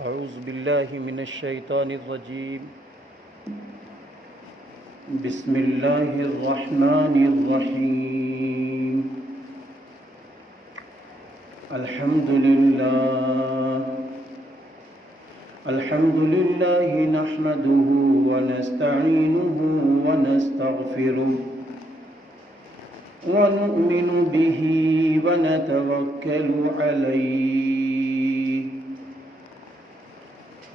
أعوذ بالله من الشيطان الرجيم. بسم الله الرحمن الرحيم. الحمد لله نحمده ونستعينه ونستغفره ونؤمن به ونتوكل عليه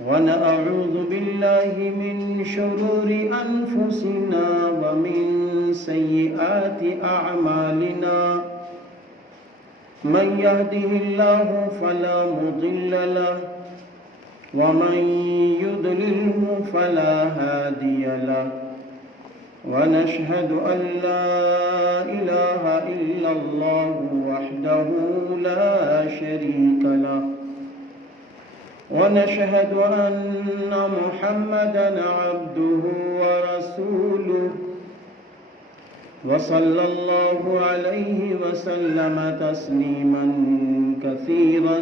ونعوذ بالله من شرور أنفسنا ومن سيئات أعمالنا. من يهده الله فلا مضل له ومن يضلله فلا هادي له. ونشهد أن لا إله إلا الله وحده لا شريك له. ونشهد أن محمدًا عبده ورسوله وصلى الله عليه وسلم تسليمًا كثيرًا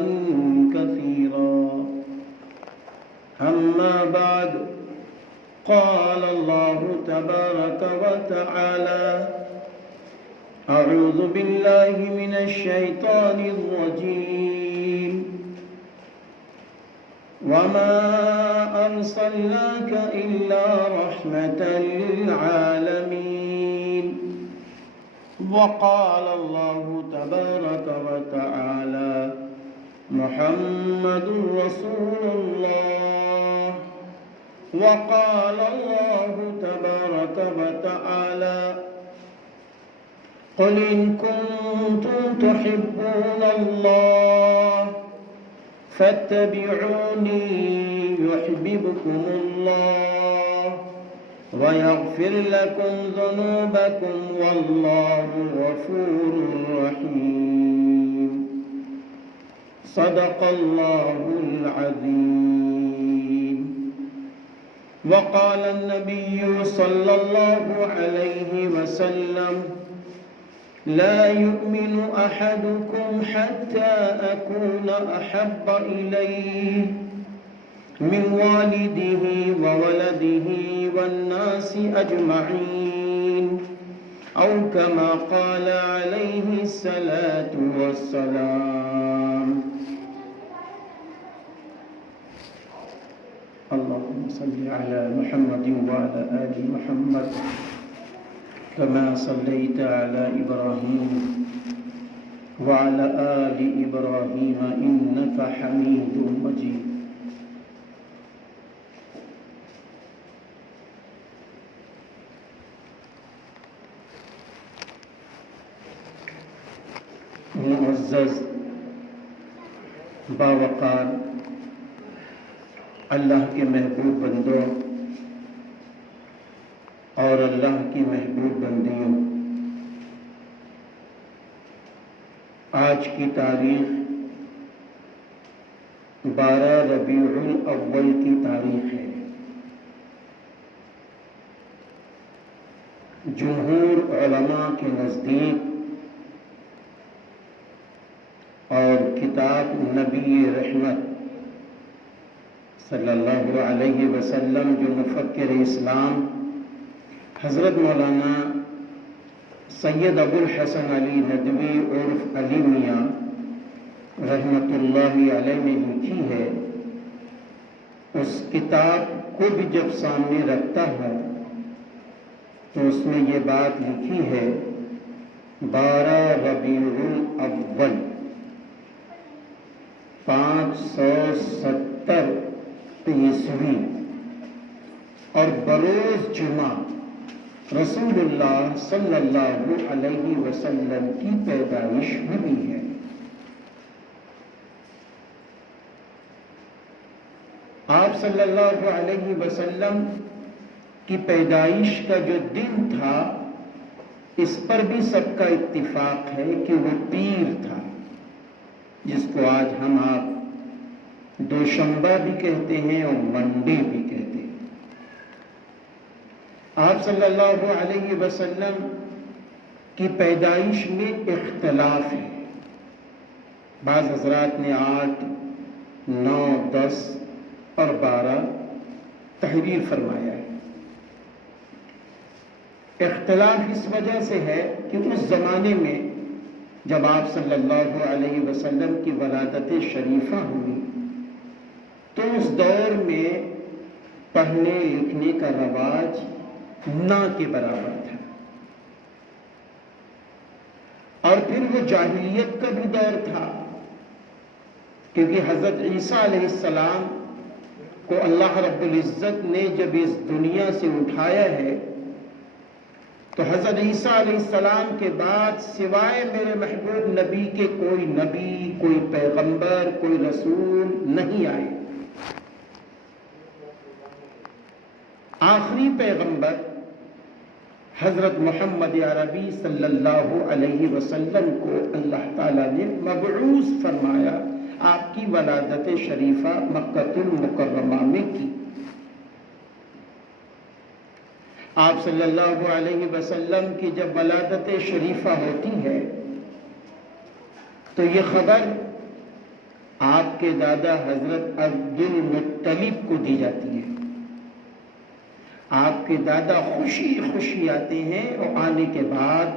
كثيرًا. أما بعد، قال الله تبارك وتعالى: أعوذ بالله من الشيطان الرجيم. وما أرسلناك إلا رحمة للعالمين. وقال الله تبارك وتعالى: محمد رسول الله. وقال الله تبارك وتعالى: قل إن كنتم تحبون الله فاتبعوني يحببكم الله ويغفر لكم ذنوبكم والله غفور رحيم. صدق الله العظيم. وقال النبي صلى الله عليه وسلم: لا يؤمن أحدكم حتى أكون أحب إليه من والده وولده والناس أجمعين، أو كما قال عليه الصلاة والسلام. اللهم صل على محمد وعلى آل محمد كما صليت على إبراهيم وعلى آل إبراهيم إنك حميد مجيد. معزز باوقار اللہ کے محبوب بندوں اور اللہ کی محبوب بندیوں، آج کی تاریخ 12 ربیع الاول کی تاریخ ہے۔ جمہور علماء کے نزدیک اور کتاب نبی رحمت صلی اللہ علیہ وسلم جو مفکر اسلام حضرت مولانا سید ابو الحسن علی ندوی عرف علی میاں رحمۃ اللہ علیہ نے لکھی ہے، اس کتاب کو بھی جب سامنے رکھتا ہوں تو اس میں یہ بات لکھی ہے: 12 ربیع الاول 570 عیسوی اور بروز جمعہ رسول اللہ صلی اللہ علیہ وسلم کی پیدائش ہوئی ہے۔ آپ صلی اللہ علیہ وسلم کی پیدائش کا جو دن تھا، اس پر بھی سب کا اتفاق ہے کہ وہ پیر تھا، جس کو آج ہم آپ دوشنبہ بھی کہتے ہیں اور منڈے بھی کہتے ہیں۔ آپ صلی اللہ علیہ وسلم کی پیدائش میں اختلاف ہے۔ بعض حضرات نے 8، 9، 10 اور 12 تحریر فرمایا ہے۔ اختلاف اس وجہ سے ہے کہ اس زمانے میں جب آپ صلی اللہ علیہ وسلم کی ولادت شریفہ ہوئی تو اس دور میں پڑھنے لکھنے کا رواج نہ کے برابر تھا، اور پھر وہ جاہلیت کا بھی دور تھا، کیونکہ حضرت عیسیٰ علیہ السلام کو اللہ رب العزت نے جب اس دنیا سے اٹھایا ہے تو حضرت عیسیٰ علیہ السلام کے بعد سوائے میرے محبوب نبی کے کوئی نبی، کوئی پیغمبر، کوئی رسول نہیں آئے۔ آخری پیغمبر حضرت محمد عربی صلی اللہ علیہ وسلم کو اللہ تعالیٰ نے مبعوث فرمایا، آپ کی ولادت شریفہ مکہ المکرمہ میں کی۔ آپ صلی اللہ علیہ وسلم کی جب ولادت شریفہ ہوتی ہے تو یہ خبر آپ کے دادا حضرت عبد المطلب کو دی جاتی ہے۔ آپ کے دادا خوشی خوشی آتے ہیں، اور آنے کے بعد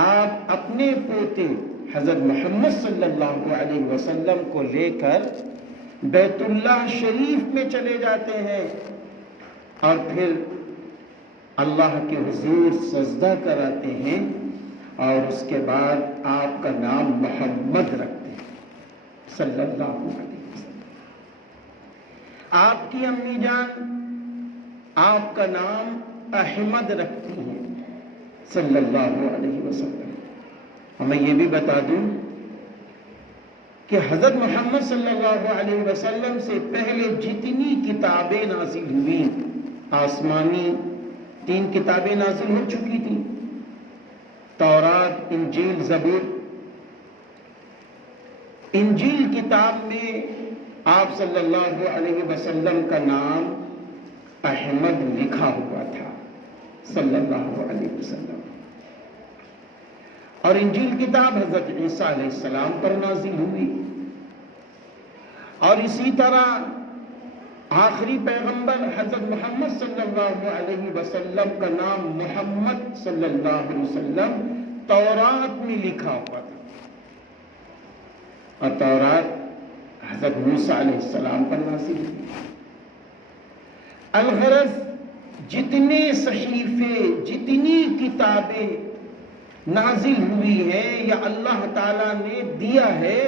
آپ اپنے پوتے حضرت محمد صلی اللہ علیہ وسلم کو لے کر بیت اللہ شریف میں چلے جاتے ہیں، اور پھر اللہ کے حضور سجدہ کراتے ہیں، اور اس کے بعد آپ کا نام محمد رکھتے ہیں صلی اللہ علیہ وسلم۔ آپ کی امی جان آپ کا نام احمد رکھتی ہیں صلی اللہ علیہ وسلم۔ اور میں یہ بھی بتا دوں کہ حضرت محمد صلی اللہ علیہ وسلم سے پہلے جتنی کتابیں نازل ہوئی، آسمانی 3 کتابیں نازل ہو چکی تھیں، تورات، انجیل، زبور۔ انجیل کتاب میں آپ صلی اللہ علیہ وسلم کا نام احمد لکھا ہوا تھا صلی اللہ علیہ وسلم، اور انجیل کتاب حضرت عیسیٰ علیہ السلام پر نازل ہوئی، اور اسی طرح آخری پیغمبر حضرت محمد صلی اللہ علیہ وسلم کا نام محمد صلی اللہ علیہ وسلم تورات میں لکھا ہوا تھا، اور تورات حضرت موسیٰ علیہ السلام پر نازل ہوئی۔ الغرض جتنے صحیفے، جتنی کتابیں نازل ہوئی ہیں یا اللہ تعالیٰ نے دیا ہے،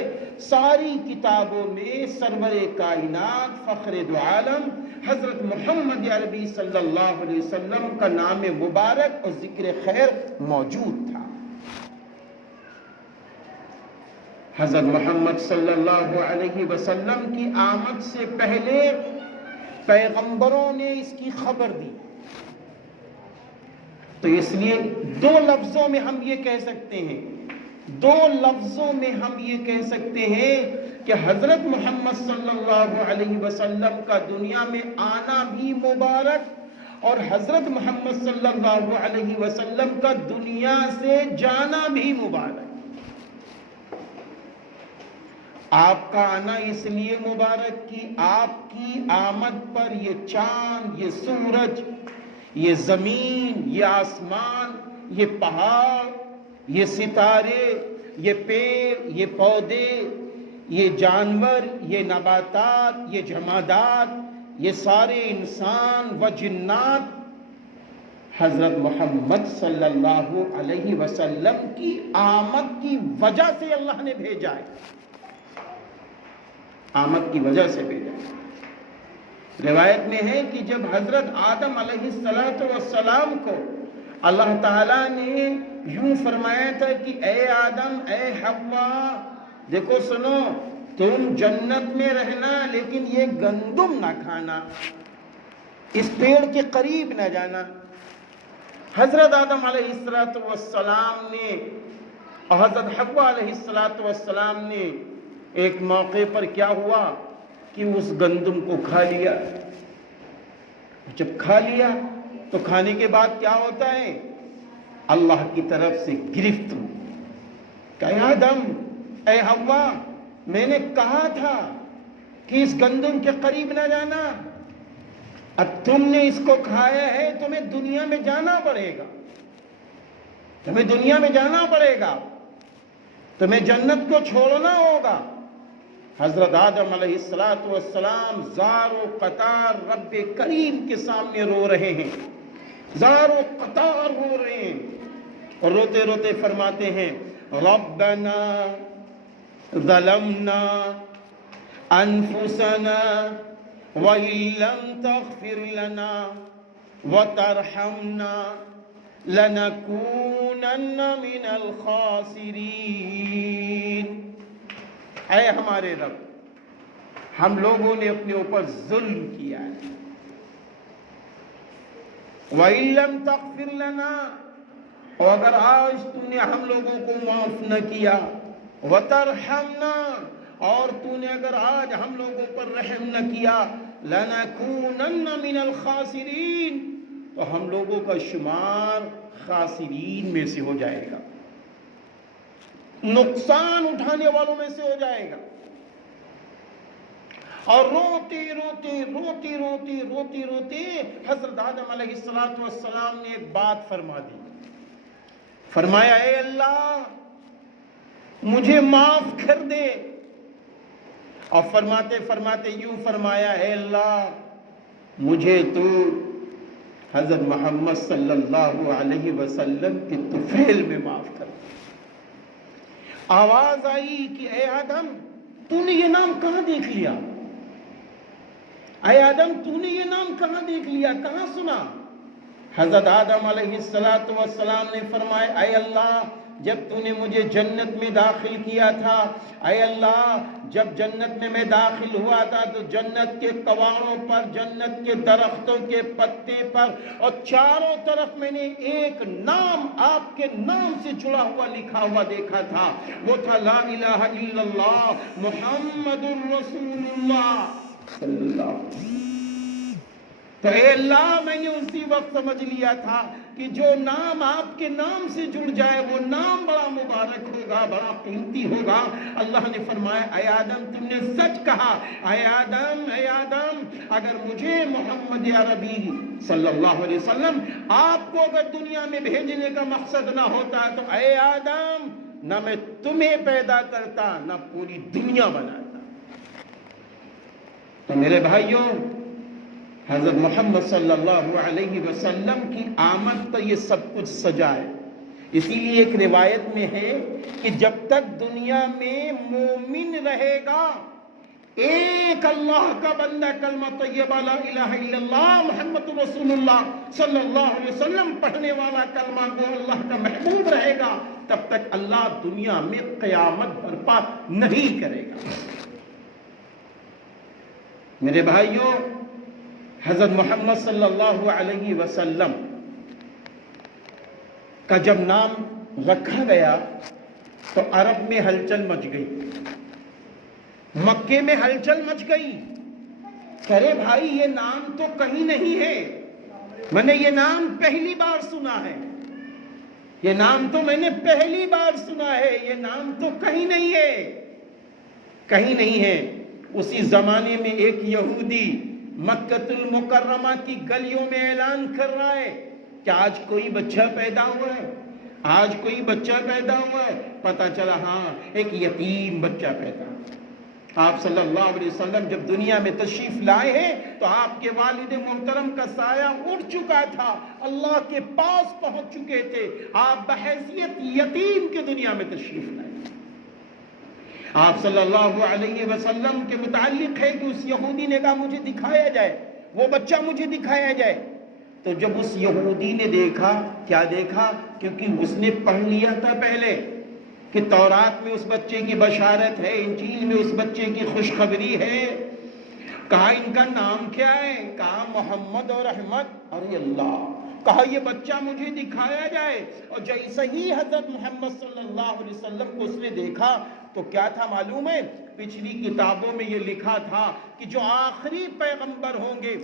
ساری کتابوں میں سرور کائنات فخر دو عالم حضرت محمد عربی صلی اللہ علیہ وسلم کا نام مبارک اور ذکر خیر موجود تھا۔ حضرت محمد صلی اللہ علیہ وسلم کی آمد سے پہلے پیغمبروں نے اس کی خبر دی، تو اس لیے 2 لفظوں میں ہم یہ کہہ سکتے ہیں، 2 لفظوں میں ہم یہ کہہ سکتے ہیں کہ حضرت محمد صلی اللہ علیہ وسلم کا دنیا میں آنا بھی مبارک، اور حضرت محمد صلی اللہ علیہ وسلم کا دنیا سے جانا بھی مبارک۔ آپ کا آنا اس لیے مبارک کہ آپ کی آمد پر یہ چاند، یہ سورج، یہ زمین، یہ آسمان، یہ پہاڑ، یہ ستارے، یہ پیڑ، یہ پودے، یہ جانور، یہ نباتات، یہ جمادات، یہ سارے انسان و جنات حضرت محمد صلی اللہ علیہ وسلم کی آمد کی وجہ سے اللہ نے بھیجا ہے، آمد کی وجہ سے بھیجا ہے۔ روایت میں ہے کہ جب حضرت آدم علیہ السلام کو اللہ تعالیٰ نے یوں فرمایا تھا کہ اے آدم، اے حوا، دیکھو سنو، تم جنت میں رہنا لیکن یہ گندم نہ کھانا، اس پیڑ کے قریب نہ جانا۔ حضرت آدم علیہ السلام نے اور حضرت حوا علیہ السلام نے ایک موقع پر کیا ہوا کہ اس گندم کو کھا لیا۔ جب کھا لیا تو کھانے کے بعد کیا ہوتا ہے؟ اللہ کی طرف سے گرفت ہو کہ اے آدم، اے حوا، میں نے کہا تھا کہ اس گندم کے قریب نہ جانا، اب تم نے اس کو کھایا ہے، تمہیں دنیا میں جانا پڑے گا، تمہیں دنیا میں جانا پڑے گا، تمہیں جنت کو چھوڑنا ہوگا۔ حضرت آدم علیہ السلام زار و قطار رب کریم کے سامنے رو رہے ہیں، زار و قطار رو رہے ہیں، اور روتے روتے فرماتے ہیں ربنا ظلمنا انفسنا وَإِن لَّمْ تَغْفِرْ لَنَا وَتَرْحَمْنَا لَنَكُونَنَّ مِنَ الْخَاسِرِينَ۔ اے ہمارے رب، ہم لوگوں نے اپنے اوپر ظلم کیا ہے، وَإِن لَّمْ تَغْفِرْ لَنَا، اور اگر آج تو نے ہم لوگوں کو معاف نہ کیا، وَتَرْحَمْنَا، اور تو نے اگر آج ہم لوگوں پر رحم نہ کیا، لَنَكُونَنَّ مِنَ الْخَاسِرِينَ، تو ہم لوگوں کا شمار خاسرین میں سے ہو جائے گا، نقصان اٹھانے والوں میں سے ہو جائے گا۔ اور روتے روتے روتے روتے روتے روتے حضرت آدم علیہ السلام نے ایک بات فرما دی، فرمایا اے اللہ مجھے معاف کر دے، اور فرماتے فرماتے یوں فرمایا اے اللہ مجھے تو حضرت محمد صلی اللہ علیہ وسلم کے طفیل میں معاف کر دے۔ آواز آئی کہ اے آدم تو نے یہ نام کہاں دیکھ لیا؟ اے آدم تو نے یہ نام کہاں دیکھ لیا، کہاں سنا؟ حضرت آدم علیہ السلام نے فرمایا اے اللہ جب تو نے مجھے جنت میں داخل کیا تھا، اے اللہ جب جنت میں داخل ہوا تھا تو جنت کے کناروں پر، جنت کے درختوں کے پتے پر، اور چاروں طرف میں نے ایک نام آپ کے نام سے جڑا ہوا لکھا ہوا دیکھا تھا، وہ تھا لا الہ الا اللہ محمد الرسول اللہ صلی اللہ علیہ وسلم۔ تو اے اللہ میں نے اسی وقت سمجھ لیا تھا کہ جو نام آپ کے نام سے جڑ جائے وہ نام بڑا مبارک ہوگا، بڑا قیمتی ہوگا۔ اللہ نے فرمایا اے آدم تم نے سچ کہا، اے آدم اگر مجھے محمد عربی صلی اللہ علیہ وسلم آپ کو اگر دنیا میں بھیجنے کا مقصد نہ ہوتا تو اے آدم نہ میں تمہیں پیدا کرتا نہ پوری دنیا بناتا۔ تو میرے بھائیوں، حضرت محمد صلی اللہ علیہ وسلم کی آمد تو یہ سب کچھ سجا ہے۔ اسی لیے ایک روایت میں ہے کہ جب تک دنیا میں مومن رہے گا، ایک اللہ کا بندہ کلمہ طیبہ لا الہ الا اللہ محمد رسول اللہ صلی اللہ علیہ وسلم پڑھنے والا کلمہ کو اللہ کا محبوب رہے گا، تب تک اللہ دنیا میں قیامت برپا نہیں کرے گا۔ میرے بھائیوں، حضرت محمد صلی اللہ علیہ وسلم کا جب نام رکھا گیا تو عرب میں ہلچل مچ گئی، مکے میں ہلچل مچ گئی، ارے بھائی یہ نام تو کہیں نہیں ہے، میں نے یہ نام پہلی بار سنا ہے، یہ نام تو میں نے پہلی بار سنا ہے، یہ نام تو کہیں نہیں ہے، کہیں نہیں ہے۔ اسی زمانے میں ایک یہودی مکہ المکرمہ کی گلیوں میں اعلان کر رہا ہے کہ آج کوئی بچہ پیدا ہوا ہے، آج کوئی بچہ پیدا ہوا ہے۔ پتہ چلا ہاں ایک یتیم بچہ پیدا ہوا۔ آپ صلی اللہ علیہ وسلم جب دنیا میں تشریف لائے ہیں تو آپ کے والد محترم کا سایہ اٹھ چکا تھا، اللہ کے پاس پہنچ چکے تھے، آپ بحیثیت یتیم کے دنیا میں تشریف لائے۔ آپ صلی اللہ علیہ وسلم کے متعلق ہے کہ اس یہودی نے کہا مجھے دکھایا جائے، وہ بچہ مجھے دکھایا جائے۔ تو جب اس یہودی نے دیکھا، کیا دیکھا؟ کیونکہ اس نے پڑھ لیا تھا پہلے کہ تورات میں اس بچے کی بشارت ہے، انجیل میں اس بچے کی خوشخبری ہے۔ کہا ان کا نام کیا ہے؟ کہا محمد اور احمد۔ ارے اللہ، کہا یہ بچہ مجھے دکھایا جائے۔ اور جیسے ہی حضرت محمد صلی اللہ علیہ وسلم کو اس نے دیکھا تو کیا تھا معلوم ہے؟ پچھلی کتابوں میں یہ لکھا تھا کہ جو آخری پیغمبر ہوں گے،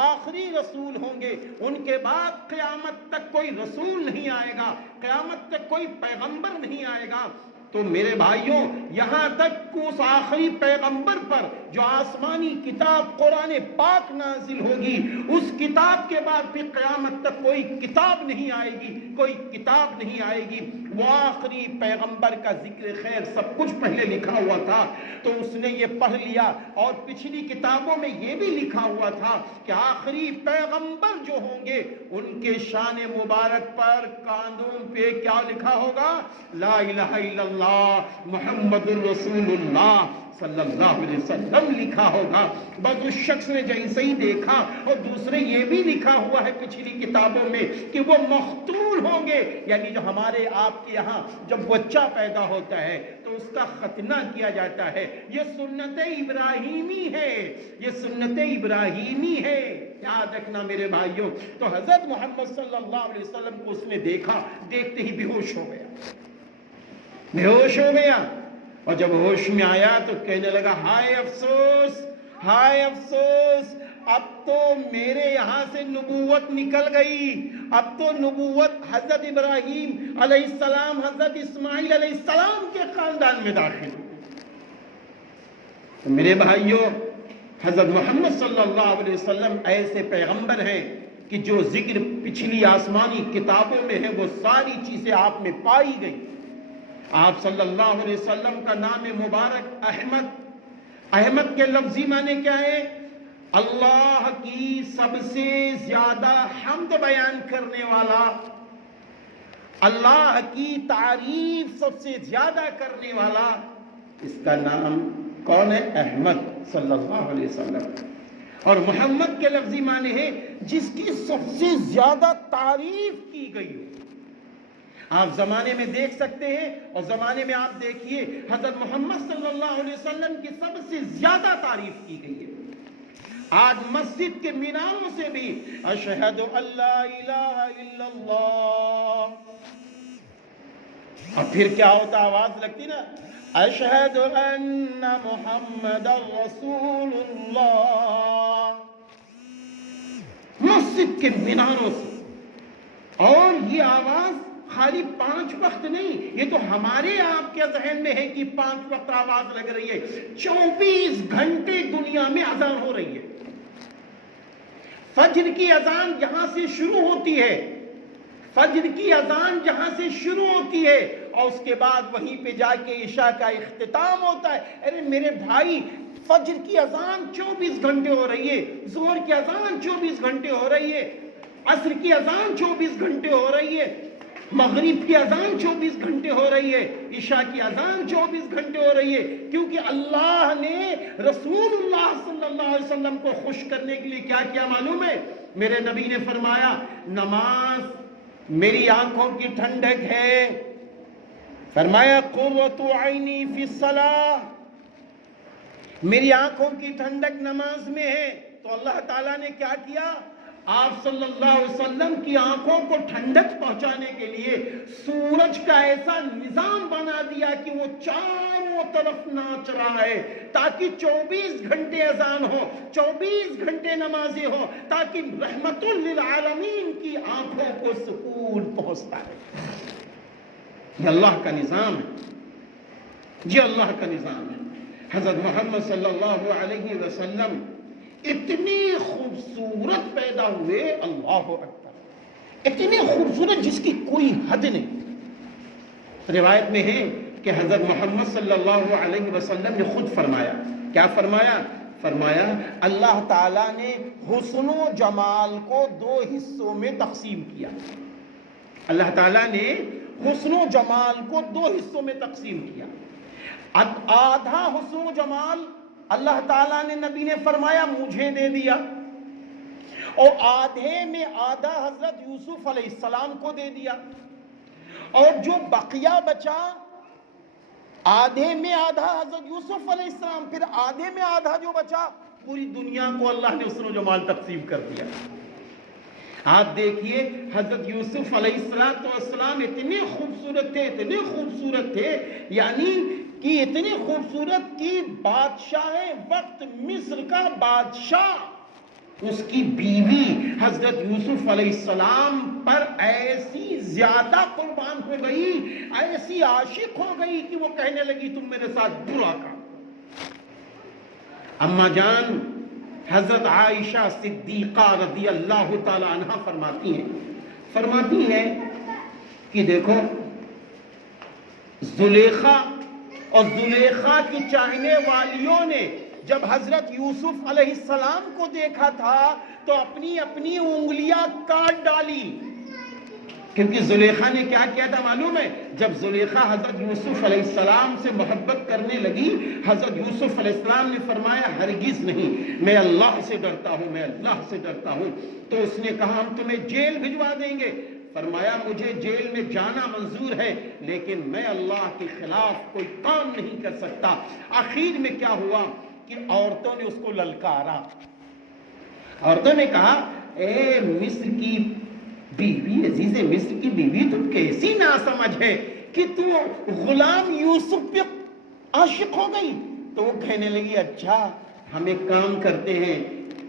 آخری رسول ہوں گے، ان کے بعد قیامت تک کوئی رسول نہیں آئے گا، قیامت تک کوئی پیغمبر نہیں آئے گا۔ تو میرے بھائیوں یہاں تک کہ اس آخری پیغمبر پر جو آسمانی کتاب قرآن پاک نازل ہوگی، اس کتاب کے بعد پھر قیامت تک کوئی کتاب نہیں آئے گی، کوئی کتاب نہیں آئے گی۔ وہ آخری پیغمبر کا ذکر خیر سب کچھ پہلے لکھا ہوا تھا، تو اس نے یہ پڑھ لیا، اور پچھلی کتابوں میں یہ بھی لکھا ہوا تھا کہ آخری پیغمبر جو ہوں گے ان کے شان مبارک پر کاندوں پہ کیا لکھا ہوگا؟ لا الہ الا اللہ محمد الرسول اللہ صلی اللہ علیہ وسلم لکھا ہوگا۔ بس اس شخص نے جیسے ہی دیکھا، اور دوسرے یہ بھی لکھا ہوا ہے پچھلی کتابوں میں کہ وہ مختون ہوں گے، یعنی جو ہمارے آپ کے یہاں جب بچہ پیدا ہوتا ہے تو اس کا ختنہ کیا جاتا ہے۔ یہ سنت ابراہیمی ہے، یہ سنت ابراہیمی ہے، یاد رکھنا میرے بھائیوں۔ تو حضرت محمد صلی اللہ علیہ وسلم کو اس نے دیکھا، دیکھتے ہی بے ہوش ہو گیا، بے ہوش ہو گیا، اور جب ہوش میں آیا تو کہنے لگا ہائے افسوس، ہائے افسوس، اب تو میرے یہاں سے نبوت نکل گئی، اب تو نبوت حضرت ابراہیم علیہ السلام، حضرت اسماعیل علیہ السلام کے خاندان میں داخل ہوئی۔ تو میرے بھائیوں، حضرت محمد صلی اللہ علیہ وسلم ایسے پیغمبر ہیں کہ جو ذکر پچھلی آسمانی کتابوں میں ہے وہ ساری چیزیں آپ میں پائی گئی۔ آپ صلی اللہ علیہ وسلم کا نام مبارک احمد، احمد کے لفظی معنی کیا ہے؟ اللہ کی سب سے زیادہ حمد بیان کرنے والا، اللہ کی تعریف سب سے زیادہ کرنے والا، اس کا نام کون ہے؟ احمد صلی اللہ علیہ وسلم۔ اور محمد کے لفظی معنی ہے جس کی سب سے زیادہ تعریف کی گئی ہو۔ آپ زمانے میں دیکھ سکتے ہیں، اور زمانے میں آپ دیکھیے حضرت محمد صلی اللہ علیہ وسلم کی سب سے زیادہ تعریف کی گئی ہے۔ آج مسجد کے میناروں سے بھی اشہد ان لا الہ الا اللہ، اور پھر کیا ہوتا؟ آواز لگتی نا، اشہد ان محمد رسول اللہ، مسجد کے میناروں سے۔ اور یہ آواز خالی 5 وقت نہیں، یہ تو ہمارے آپ کے ذہن میں ہے کہ 5 وقت آواز لگ رہی ہے، 24 گھنٹے دنیا میں اذان ہو رہی ہے۔ فجر کی اذان جہاں سے شروع ہوتی ہے، فجر کی اذان جہاں سے شروع ہوتی ہے، اور اس کے بعد وہیں پہ جا کے عشاء کا اختتام ہوتا ہے۔ ارے میرے بھائی، فجر کی اذان 24 گھنٹے ہو رہی ہے، ظہر کی اذان 24 گھنٹے ہو رہی ہے، عصر کی اذان 24 گھنٹے ہو رہی ہے، مغرب کی اذان 24 گھنٹے ہو رہی ہے، عشاء کی اذان 24 گھنٹے ہو رہی ہے، کیونکہ اللہ نے رسول اللہ صلی اللہ علیہ وسلم کو خوش کرنے کے لیے کیا کیا معلوم ہے؟ میرے نبی نے فرمایا نماز میری آنکھوں کی ٹھنڈک ہے، فرمایا قرۃ عینی فی الصلاۃ، میری آنکھوں کی ٹھنڈک نماز میں ہے۔ تو اللہ تعالیٰ نے کیا کیا؟ آپ صلی اللہ علیہ وسلم کی آنکھوں کو ٹھنڈک پہنچانے کے لیے سورج کا ایسا نظام بنا دیا کہ وہ چاروں طرف ناچ رہا ہے، تاکہ 24 گھنٹے اذان ہو، 24 گھنٹے نمازیں ہو، تاکہ رحمت للعالمین کی آنکھوں کو سکون پہنچتا ہے۔ یہ اللہ کا نظام ہے، یہ اللہ کا نظام ہے۔ حضرت محمد صلی اللہ علیہ وسلم اتنی خوبصورت پیدا ہوئے، اللہ اکبر، اتنی خوبصورت جس کی کوئی حد نہیں۔ روایت میں ہے کہ حضرت محمد صلی اللہ علیہ وسلم نے خود فرمایا، کیا فرمایا؟ فرمایا اللہ تعالیٰ نے حسن و جمال کو 2 حصوں میں تقسیم کیا۔ اللہ تعالیٰ نے حسن و جمال کو 2 حصوں میں تقسیم کیا۔ آدھا حسن و جمال اللہ تعالیٰ نے، نبی نے فرمایا مجھے دے دیا، اور آدھے میں آدھا حضرت یوسف علیہ السلام کو دے دیا، اور جو بقیہ بچا آدھے میں آدھا حضرت یوسف علیہ السلام، پھر آدھے میں آدھا جو بچا پوری دنیا کو اللہ نے حسن و جمال تقسیم کر دیا۔ آپ دیکھیے حضرت یوسف علیہ السلام اتنے خوبصورت تھے، اتنے خوبصورت تھے، یعنی کہ اتنے خوبصورت کی بادشاہ وقت مصر کا بادشاہ اس کی بیوی حضرت یوسف علیہ السلام پر ایسی زیادہ قربان ہو گئی، ایسی عاشق ہو گئی کہ وہ کہنے لگی تم میرے ساتھ برا کام۔ اما جان حضرت عائشہ صدیقہ رضی اللہ تعالی عنہ فرماتی ہیں کہ دیکھو زلیخا اور زلیخا کی چاہنے والیوں نے جب حضرت یوسف علیہ السلام کو دیکھا تھا تو اپنی اپنی انگلیاں کاٹ ڈالی، کیونکہ زلیخا نے کیا کیا تھا معلوم ہے؟ جب زلیخا حضرت یوسف علیہ السلام سے محبت کرنے لگی، حضرت یوسف علیہ السلام نے فرمایا ہرگز نہیں، میں اللہ سے ڈرتا ہوں، میں اللہ سے ڈرتا ہوں۔ تو اس نے کہا ہم تمہیں جیل بھجوا دیں گے۔ فرمایا مجھے جیل میں جانا منظور ہے لیکن میں اللہ کے خلاف کوئی کام نہیں کر سکتا۔ آخر میں کیا ہوا کہ عورتوں نے اس کو للکارا، عورتوں نے کہا اے مصر کی بیوی، عزیز مصر کی بیوی، تم کیسی ناسمجھ ہے کہ تو غلام یوسف پہ عاشق ہو گئی؟ تو وہ کہنے لگی اچھا ہم ایک کام کرتے ہیں۔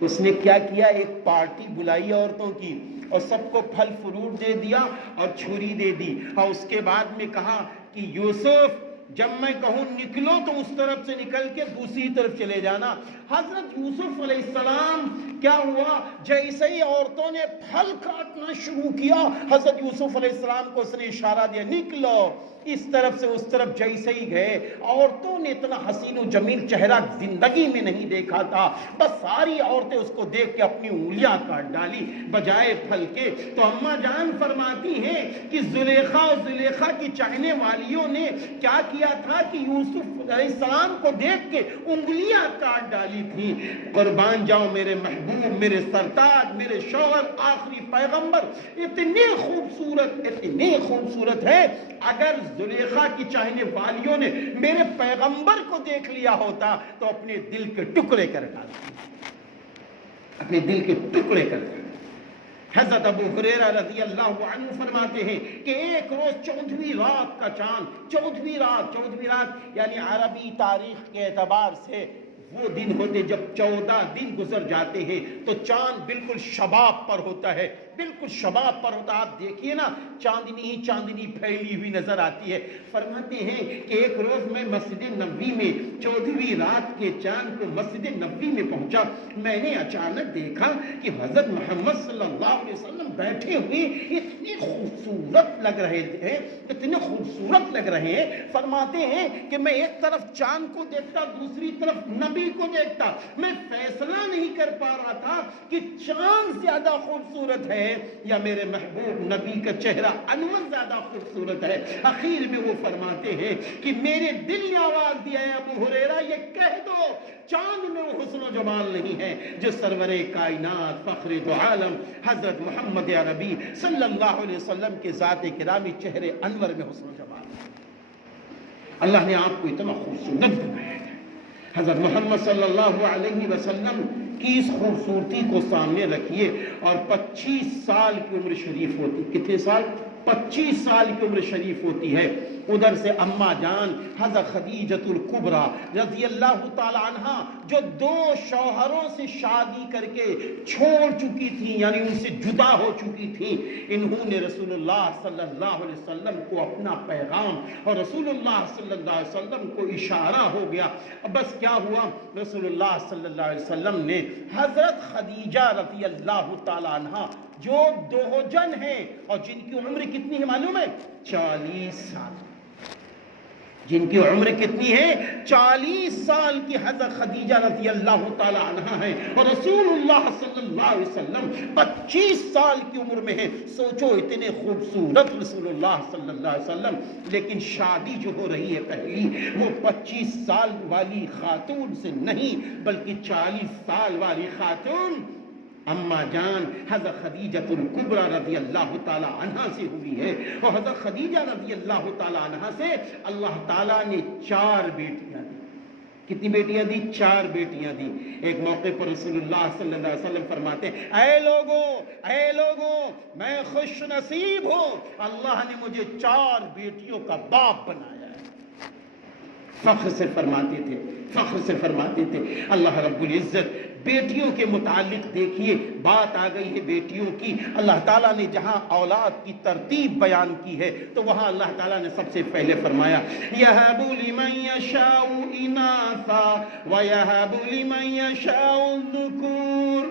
اس نے کیا کیا، ایک پارٹی بلائی عورتوں کی اور سب کو پھل فروٹ دے دیا اور چھری دے دی، اور اس کے بعد میں کہا کہ یوسف جب میں کہوں نکلو تو اس طرف سے نکل کے دوسری طرف چلے جانا۔ حضرت یوسف علیہ السلام کیا ہوا، جیسے ہی عورتوں نے پھل کاٹنا شروع کیا، حضرت یوسف علیہ السلام کو اس نے اشارہ دیا نکلو، اس طرف سے اس طرف جیسے ہی گئے، عورتوں نے اتنا حسین و جمیل چہرہ زندگی میں نہیں دیکھا تھا، بس ساری عورتیں اس کو دیکھ کے اپنی انگلیاں کاٹ ڈالی بجائے پھل کے۔ تو اماں جان فرماتی ہیں کہ زلیخا اور زلیخا کی چاہنے والیوں نے کیا کیا تھا کہ یوسف علیہ السلام کو دیکھ کے انگلیاں کاٹ ڈالی تھی۔ قربان جاؤ میرے محبوب، میرے سرتاج، میرے شوہر، آخری پیغمبر، اتنے خوبصورت ہے۔ اگر زلیخا کی چاہنے والیوں نے میرے پیغمبر کو دیکھ لیا ہوتا تو اپنے دل کے ٹکڑے کر ڈالتے، اپنے دل کے ٹکڑے کر ڈالتے۔ حضرت ابو ہریرہ رضی اللہ عنہ فرماتے ہیں کہ ایک روز 14ویں رات کا چاند، 14ویں رات یعنی عربی تاریخ کے اعتبار سے وہ دن ہوتے جب 14 دن گزر جاتے ہیں تو چاند بالکل شباب پر ہوتا ہے، بالکل شباب پر ہوتا ہے۔ آپ دیکھیے نا چاندنی ہی چاندنی پھیلی ہوئی نظر آتی ہے۔ فرماتے ہیں کہ ایک روز میں مسجد نبوی میں 14ویں رات کے چاند کو مسجد نبوی میں پہنچا، میں نے اچانک دیکھا کہ حضرت محمد صلی اللہ علیہ وسلم بیٹھے ہوئے اتنے خوبصورت لگ رہے تھے، اتنے خوبصورت لگ رہے ہیں۔ فرماتے ہیں کہ میں ایک طرف چاند کو دیکھتا، دوسری طرف نبی کو دیکھتا، میں فیصلہ نہیں کر پا رہا تھا کہ چاند زیادہ خوبصورت ہے یا میرے محبوب نبی کا چہرہ انور زیادہ خوبصورت ہے۔ آخر میں وہ فرماتے ہیں کہ میرے دل نے آواز دیا ہے ابو ہریرہ یہ کہہ دو چاند میں وہ حسن و جمال نہیں ہے جو سرور کائنات فخر دو عالم حضرت محمد عربی صلی اللہ علیہ وسلم کے ذات گرامی چہرے انور میں حسن و جمال ہے۔ اللہ نے آپ کو اتنا خوبصورت بنایا ہے۔ حضرت محمد صلی اللہ علیہ وسلم کی اس خوبصورتی کو سامنے رکھیے اور 25 سال کی عمر شریف ہوتی، کتنے سال؟ 25 سال کی عمر شریف ہوتی ہے۔ ادھر سے اماں جان حضرت خدیجۃ الکبریٰ رضی اللہ تعالی عنہ جو 2 شوہروں سے شادی کر کے چھوڑ چکی تھی، یعنی ان سے جدا ہو چکی تھی، انہوں نے رسول اللہ صلی اللہ علیہ وسلم کو اپنا پیغام اور رسول اللہ صلی اللہ علیہ وسلم کو اشارہ ہو گیا۔ بس کیا ہوا، رسول اللہ صلی اللہ علیہ وسلم نے حضرت خدیجہ رضی اللہ تعالی عنہ جو 2 جن ہیں اور جن کی عمر کتنی ہے معلوم ہے؟ 40 سال، جن کی عمر کتنی ہے؟ 40 سال کی حضرت خدیجہ رضی اللہ تعالی عنہ ہے اور رسول اللہ صلی اللہ علیہ وسلم 25 سال کی عمر میں ہے۔ سوچو اتنے خوبصورت رسول اللہ صلی اللہ علیہ وسلم، لیکن شادی جو ہو رہی ہے پہلی وہ 25 سال والی خاتون سے نہیں بلکہ 40 سال والی خاتون اماں جان حضرت خدیجۃ الکبریٰ رضی اللہ تعالی عنہ سے ہوئی ہے۔ اور حضرت خدیجہ رضی اللہ تعالی عنہ سے اللہ تعالیٰ نے 4 بیٹیاں دی۔ کتنی بیٹیاں دی؟ 4 بیٹیاں دی۔ ایک موقع پر رسول اللہ صلی اللہ علیہ وسلم فرماتے ہیں اے لوگوں میں خوش نصیب ہوں، اللہ نے مجھے 4 بیٹیوں کا باپ بنایا ہے۔ فخر سے فرماتے تھے اللہ رب العزت بیٹیوں کے متعلق دیکھیے، بات آ گئی ہے بیٹیوں کی، اللہ تعالیٰ نے جہاں اولاد کی ترتیب بیان کی ہے تو وہاں اللہ تعالیٰ نے سب سے پہلے فرمایا یَهَبُ لِمَن يَشَاءُ إِنَاثًا وَيَهَبُ لِمَن يَشَاءُ الذُّكُورَ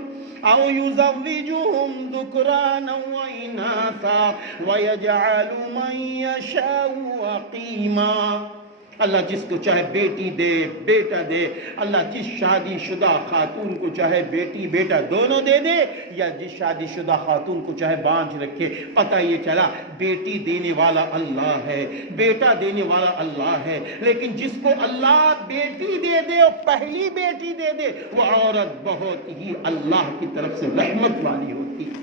أَوْ يُزَوِّجُهُمْ ذُكْرَانًا وَإِنَاثًا وَيَجْعَلُ مَن يَشَاءُ عَقِيمًا۔ اللہ جس کو چاہے بیٹی دے بیٹا دے، اللہ جس شادی شدہ خاتون کو چاہے بیٹی بیٹا دونوں دے دے، یا جس شادی شدہ خاتون کو چاہے بانجھ رکھے، پتہ یہ چلا بیٹی دینے والا اللہ ہے، بیٹا دینے والا اللہ ہے۔ لیکن جس کو اللہ بیٹی دے دے اور پہلی بیٹی دے دے، وہ عورت بہت ہی اللہ کی طرف سے رحمت والی ہوتی ہے۔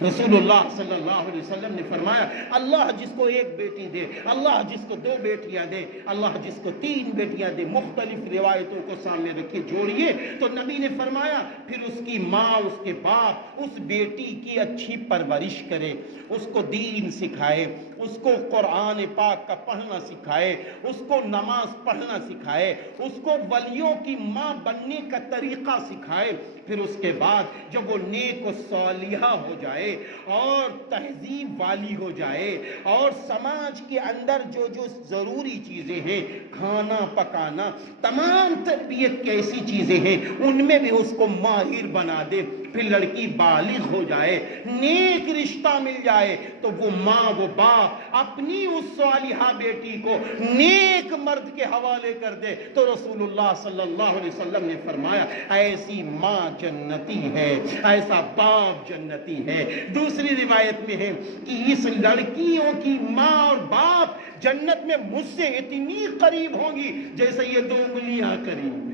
رسول اللہ صلی اللہ علیہ وسلم نے فرمایا اللہ جس کو ایک بیٹی دے، اللہ جس کو 2 بیٹیاں دے، اللہ جس کو 3 بیٹیاں دے، مختلف روایتوں کو سامنے رکھے جوڑیے تو نبی نے فرمایا پھر اس کی ماں اس کے باپ اس بیٹی کی اچھی پرورش کرے، اس کو دین سکھائے، اس کو قرآن پاک کا پڑھنا سکھائے، اس کو نماز پڑھنا سکھائے، اس کو ولیوں کی ماں بننے کا طریقہ سکھائے۔ پھر اس کے بعد جب وہ نیک و صالحہ ہو جائے اور تہذیب والی ہو جائے اور سماج کے اندر جو جو ضروری چیزیں ہیں، کھانا پکانا، تمام تربیت کی ایسی چیزیں ہیں، ان میں بھی اس کو ماہر بنا دے، پھر لڑکی بالغ ہو جائے، نیک رشتہ مل جائے تو وہ ماں وہ باپ اپنی اس صالحہ بیٹی کو نیک مرد کے حوالے کر دے تو رسول اللہ صلی اللہ علیہ وسلم نے فرمایا ایسی ماں جنتی ہے، ایسا باپ جنتی ہے۔ دوسری روایت میں ہے کہ اس لڑکیوں کی ماں اور باپ جنت میں مجھ سے اتنی قریب ہوں گی جیسے یہ 2 انگلیاں قریب ہیں۔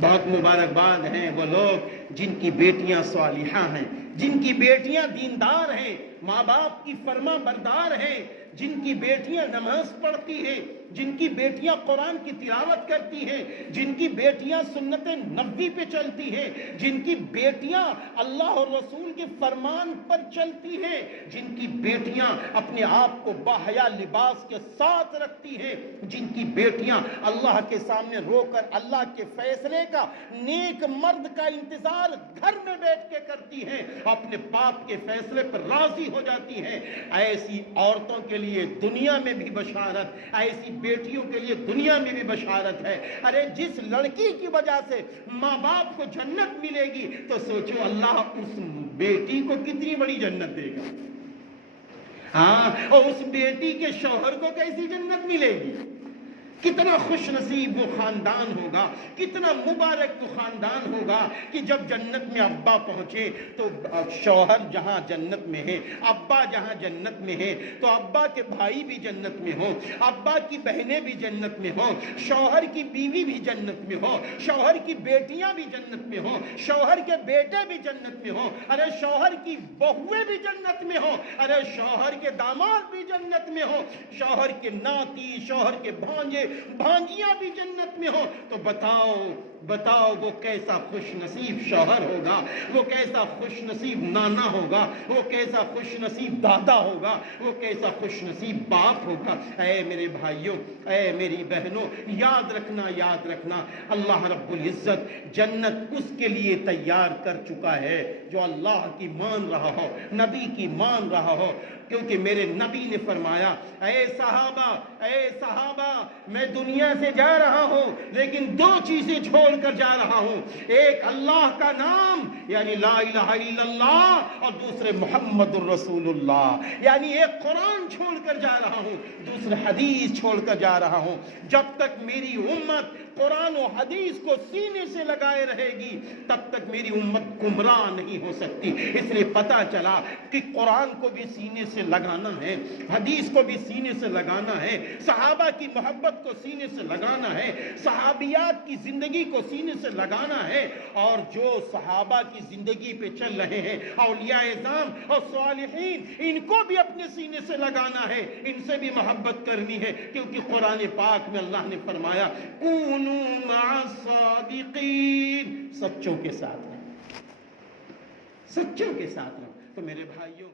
بہت مبارکباد ہیں وہ لوگ جن کی بیٹیاں صالحہ ہیں، جن کی بیٹیاں دیندار ہیں، ماں باپ کی فرما بردار ہیں، جن کی بیٹیاں نماز پڑھتی ہیں، جن کی بیٹیاں قرآن کی تلاوت کرتی ہیں، جن کی بیٹیاں سنت نبوی پہ چلتی ہیں، جن کی بیٹیاں اللہ اور رسول کے فرمان پر چلتی ہیں، جن کی بیٹیاں اپنے آپ کو باحیا لباس کے ساتھ رکھتی ہیں، جن کی بیٹیاں اللہ کے سامنے رو کر اللہ کے فیصلے کا، نیک مرد کا انتظار گھر میں بیٹھ کے کرتی ہیں، اپنے باپ کے فیصلے پر راضی ہو جاتی ہیں، ایسی عورتوں کے لیے دنیا میں بھی بشارت، ایسی بیٹیوں کے لیے دنیا میں بھی بشارت ہے۔ ارے جس لڑکی کی وجہ سے ماں باپ کو جنت ملے گی تو سوچو اللہ اس بیٹی کو کتنی بڑی جنت دے گا، ہاں، اور اس بیٹی کے شوہر کو کیسی جنت ملے گی۔ کتنا خوش نصیب وہ خاندان ہوگا، کتنا مبارک تو خاندان ہوگا کہ جب جنت میں ابا پہنچے تو شوہر جہاں جنت میں ہے، ابا جہاں جنت میں ہے تو ابا کے بھائی بھی جنت میں ہو، ابا کی بہنیں بھی جنت میں ہو، شوہر کی بیوی بھی جنت میں ہو، شوہر کی بیٹیاں بھی جنت میں ہو، شوہر کے بیٹے بھی جنت میں ہو، ارے شوہر کی بہویں بھی جنت میں ہو، ارے شوہر کے داماد بھی جنت میں ہو، شوہر کے ناتی، شوہر کے بھانجے بھانجیاں بھی جنت میں ہو، تو بتاؤ وہ کیسا خوش نصیب شوہر ہوگا، وہ کیسا خوش نصیب نانا ہوگا، وہ کیسا خوش نصیب دادا ہوگا، وہ کیسا خوش نصیب باپ ہوگا۔ اے میرے بھائیوں، اے میری بہنوں، یاد رکھنا اللہ رب العزت جنت اس کے لیے تیار کر چکا ہے جو اللہ کی مان رہا ہو، نبی کی مان رہا ہو، کیونکہ میرے نبی نے فرمایا اے صحابہ میں دنیا سے جا رہا ہوں لیکن 2 چیزیں چھوڑ کر جا رہا ہوں، ایک اللہ کا نام یعنی لا الہ الا اللہ، اور دوسرے محمد الرسول اللہ یعنی ایک قرآن چھوڑ کر جا رہا ہوں، دوسرے حدیث چھوڑ کر جا رہا ہوں۔ جب تک میری امت قرآن و حدیث کو سینے سے لگائے رہے گی تب تک میری امت گمراہ نہیں ہو سکتی۔ اس لیے پتا چلا کہ قرآن کو بھی سینے سے لگانا ہے، حدیث کو بھی سینے سے لگانا ہے، صحابہ کی محبت کو سینے سے لگانا ہے، صحابیات کی زندگی کو سینے سے لگانا ہے، اور جو صحابہ کی زندگی پہ چل رہے ہیں اولیاء اعظام اور صالحین ان کو بھی اپنے سینے سے لگانا ہے، ان سے بھی محبت کرنی ہے، کیونکہ قرآن پاک میں اللہ نے فرمایا کونوا مع الصادقین، سچوں کے ساتھ رہو، سچوں کے ساتھ رہو۔ تو میرے بھائیوں